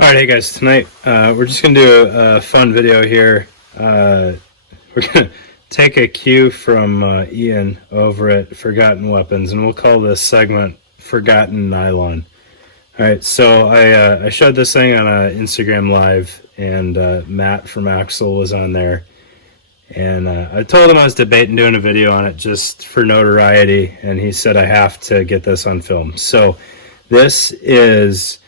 All right, hey guys, tonight we're just going to do a fun video here. We're going to take a cue from Ian over at Forgotten Weapons, and we'll call this segment Forgotten Nylon. All right, so I showed this thing on Instagram Live, and Matt from Axel was on there. And I told him I was debating doing a video on it just for notoriety, and he said I have to get this on film. So this is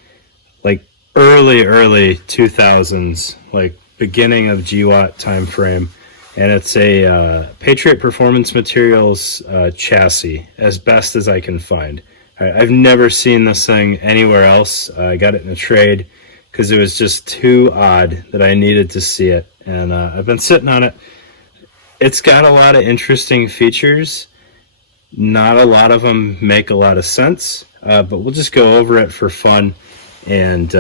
like early 2000s, like beginning of GWatt time frame, and it's a Patriot Performance Materials chassis, as best as I can find. I've never seen this thing anywhere else. I got it in a trade because it was just too odd that I needed to see it, and I've been sitting on it. It's got a lot of interesting features. Not a lot of them make a lot of sense, but we'll just go over it for fun. And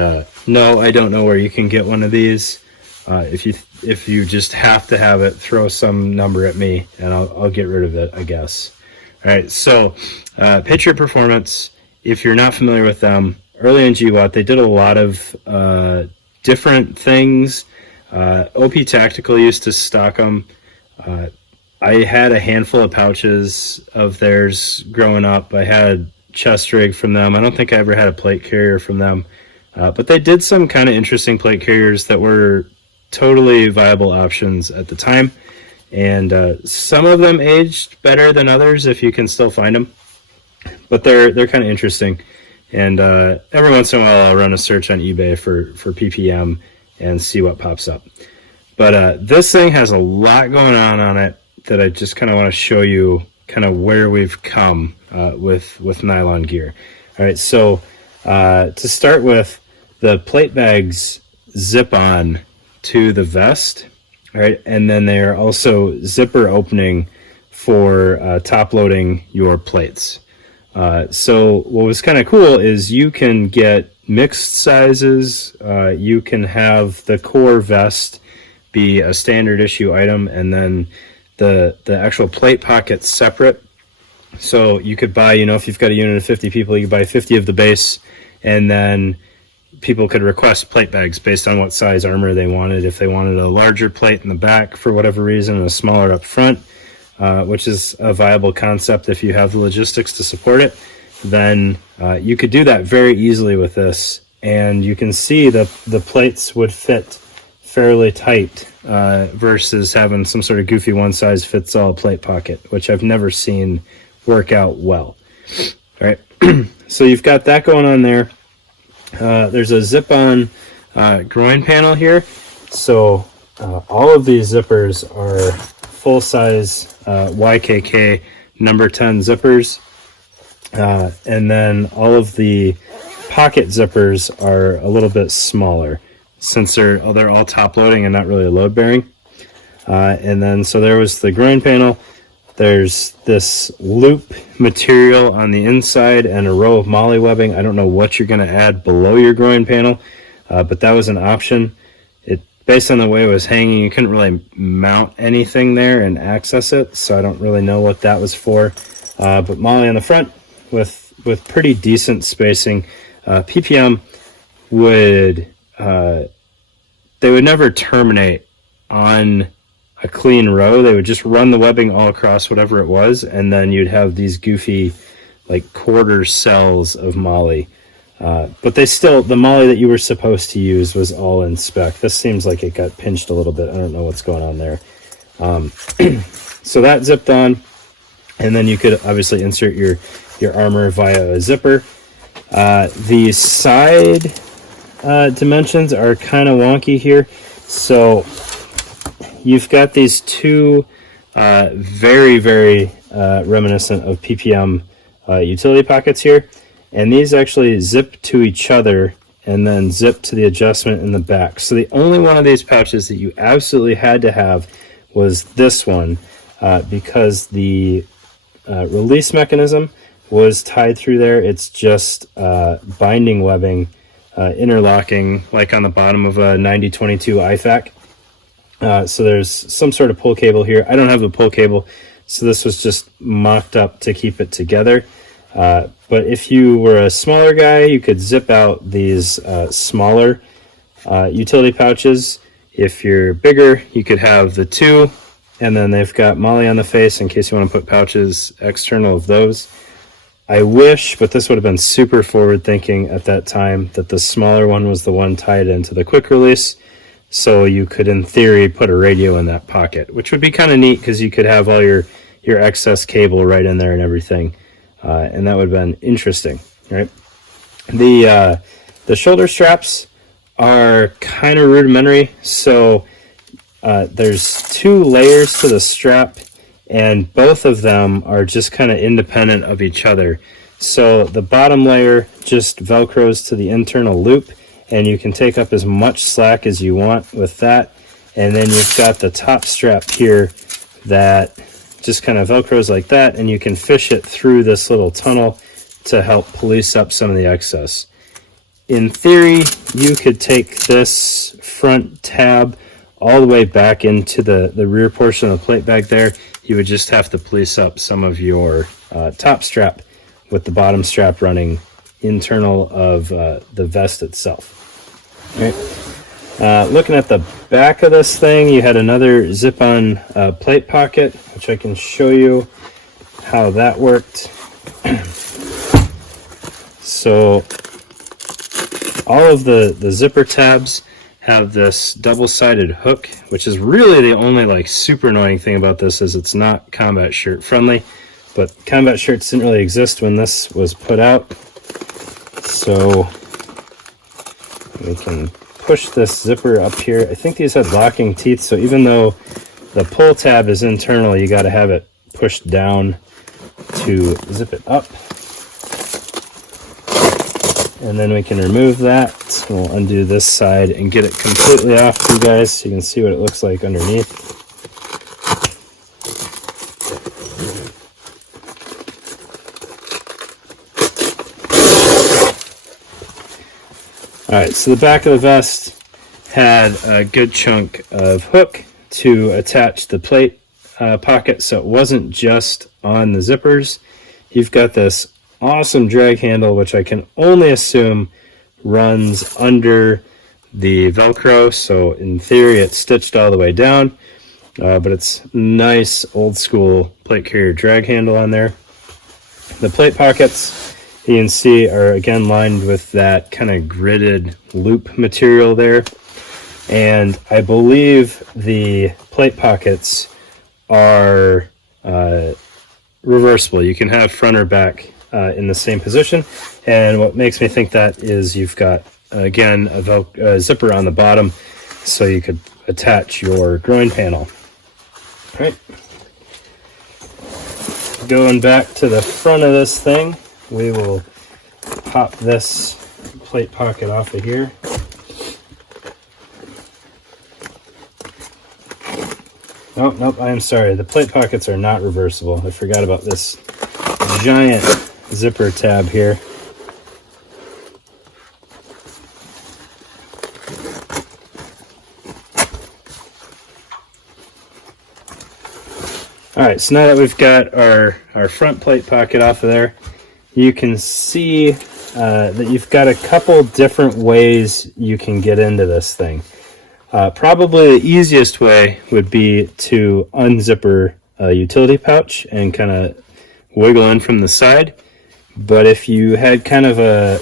no, I don't know where you can get one of these. If you just have to have it, throw some number at me, and I'll get rid of it, I guess. All right, so Patriot Performance, if you're not familiar with them, early in GWatt, they did a lot of different things. OP Tactical used to stock them. I had a handful of pouches of theirs growing up. I had chest rig from them. I don't think I ever had a plate carrier from them, but they did some kind of interesting plate carriers that were totally viable options at the time, and some of them aged better than others if you can still find them, but they're kind of interesting. And every once in a while I'll run a search on eBay for PPM and see what pops up. But this thing has a lot going on it that I just kind of want to show you kind of where we've come with nylon gear. All right, so to start with, the plate bags zip on to the vest, all right, and then they are also zipper opening for top loading your plates. So what was kind of cool is you can get mixed sizes. You can have the core vest be a standard issue item, and then the actual plate pockets separate. So you could buy, if you've got a unit of 50 people, you could buy 50 of the base, and then people could request plate bags based on what size armor they wanted. If they wanted a larger plate in the back for whatever reason and a smaller up front, which is a viable concept if you have the logistics to support it, then you could do that very easily with this. And you can see the plates would fit fairly tight versus having some sort of goofy one-size-fits-all plate pocket, which I've never seen work out well. All right, so you've got that going on there. There's a zip-on groin panel here. So all of these zippers are full-size YKK number 10 zippers. And then all of the pocket zippers are a little bit smaller, since they're all top loading and not really load bearing. And then so there was the groin panel. There's this loop material on the inside and a row of moly webbing. I don't know what you're going to add below your groin panel, but that was an option. It, based on the way it was hanging, you couldn't really mount anything there and access it, so I don't really know what that was for. But moly on the front with pretty decent spacing. PPM would they would never terminate on a clean row. They would just run the webbing all across whatever it was, and then you'd have these goofy like quarter cells of moly. But the moly that you were supposed to use was all in spec. This seems like it got pinched a little bit. I don't know what's going on there. So that zipped on, and then you could obviously insert your armor via a zipper. The side dimensions are kind of wonky here. So you've got these two very reminiscent of PPM utility pockets here, and these actually zip to each other and then zip to the adjustment in the back. So the only one of these pouches that you absolutely had to have was this one, because the release mechanism was tied through there. It's just binding webbing, interlocking, like on the bottom of a 9022 IFAC. So there's some sort of pull cable here. I don't have the pull cable, so this was just mocked up to keep it together. But if you were a smaller guy, you could zip out these smaller Utility pouches, if you're bigger, you could have the 2, and then they've got MOLLE on the face in case you want to put pouches external of those. I wish, but this would have been super forward thinking at that time, that the smaller one was the one tied into the quick release, so you could in theory put a radio in that pocket, which would be kind of neat because you could have all your excess cable right in there and everything, and that would have been interesting, right? The shoulder straps are kind of rudimentary, so there's 2 layers to the strap, and both of them are just kind of independent of each other. So the bottom layer just velcros to the internal loop, and you can take up as much slack as you want with that. And then you've got the top strap here that just kind of velcros like that, and you can fish it through this little tunnel to help police up some of the excess. In theory, you could take this front tab all the way back into the rear portion of the plate bag there. You would just have to police up some of your top strap with the bottom strap running internal of the vest itself. Okay. Looking at the back of this thing, you had another zip-on plate pocket, which I can show you how that worked. So all of the zipper tabs have this double-sided hook, which is really the only like super annoying thing about this is it's not combat shirt friendly, but combat shirts didn't really exist when this was put out. So we can push this zipper up here. I think these had locking teeth, so even though the pull tab is internal, you got to have it pushed down to zip it up. And then we can remove that. We'll undo this side and get it completely off for you guys so you can see what it looks like underneath. Alright, so the back of the vest had a good chunk of hook to attach the plate pocket, so it wasn't just on the zippers. You've got this awesome drag handle, which I can only assume runs under the Velcro, so in theory it's stitched all the way down, but it's nice old school plate carrier drag handle on there. The plate pockets you can see are again lined with that kind of gridded loop material there, and I believe the plate pockets are reversible. You can have front or back in the same position, and what makes me think that is you've got again a zipper on the bottom so you could attach your groin panel. All right, going back to the front of this thing, we will pop this plate pocket off of here. Nope, I am sorry, the plate pockets are not reversible. I forgot about this giant zipper tab here. Alright, so now that we've got our front plate pocket off of there, you can see that you've got a couple different ways you can get into this thing. Probably the easiest way would be to unzipper a utility pouch and kind of wiggle in from the side. But if you had kind of a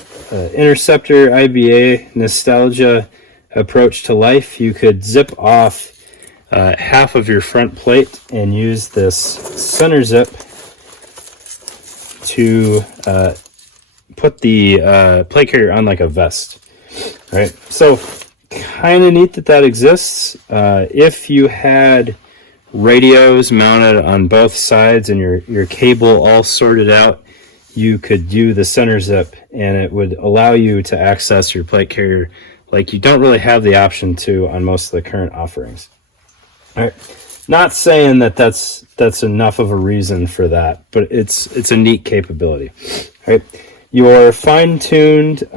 Interceptor IBA nostalgia approach to life, you could zip off half of your front plate and use this center zip to put the plate carrier on like a vest. All right, so kind of neat that exists. If you had radios mounted on both sides and your cable all sorted out, you could do the center zip and it would allow you to access your plate carrier like you don't really have the option to on most of the current offerings. All right, not saying that that's enough of a reason for that, but it's a neat capability. All right, your fine-tuned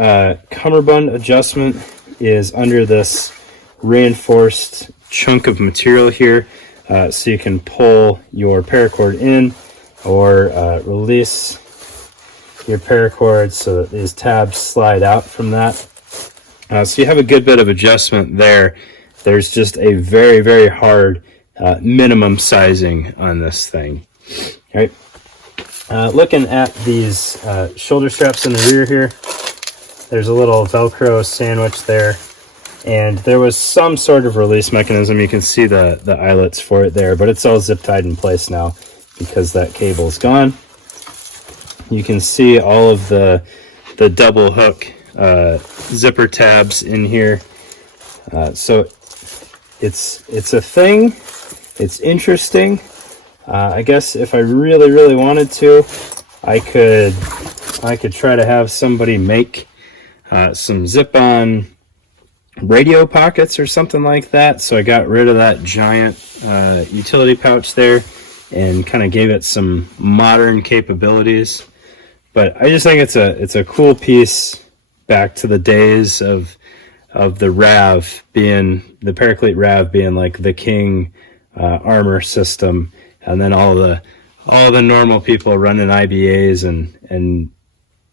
cummerbund adjustment is under this reinforced chunk of material here, so you can pull your paracord in or release your paracord so that these tabs slide out from that. So you have a good bit of adjustment there. There's just a very, very hard minimum sizing on this thing. All right. Looking at these shoulder straps in the rear here, there's a little Velcro sandwich there, and there was some sort of release mechanism. You can see the eyelets for it there, but it's all zip tied in place now because that cable's gone. You can see all of the double hook zipper tabs in here. So it's a thing. It's interesting. I guess if I really, really wanted to, I could try to have somebody make some zip-on radio pockets or something like that. So I got rid of that giant utility pouch there and kind of gave it some modern capabilities. But I just think it's a cool piece back to the days of the RAV being, the Patriot RAV being like the king armor system, and then all the normal people running IBAs and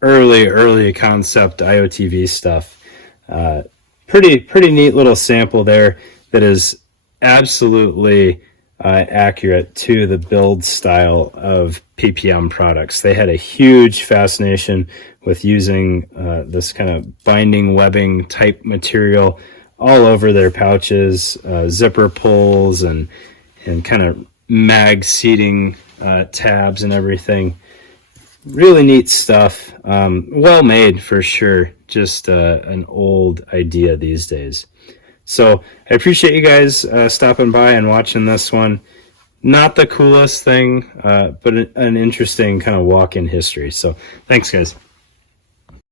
early concept IOTV stuff. Pretty neat little sample there that is absolutely accurate to the build style of PPM products. They had a huge fascination with using this kind of binding webbing type material all over their pouches, zipper pulls, and kind of mag seating tabs and everything. Really neat stuff. Well made for sure. Just an old idea these days. So I appreciate you guys stopping by and watching this one. Not the coolest thing, but an interesting kind of walk in history. So thanks, guys.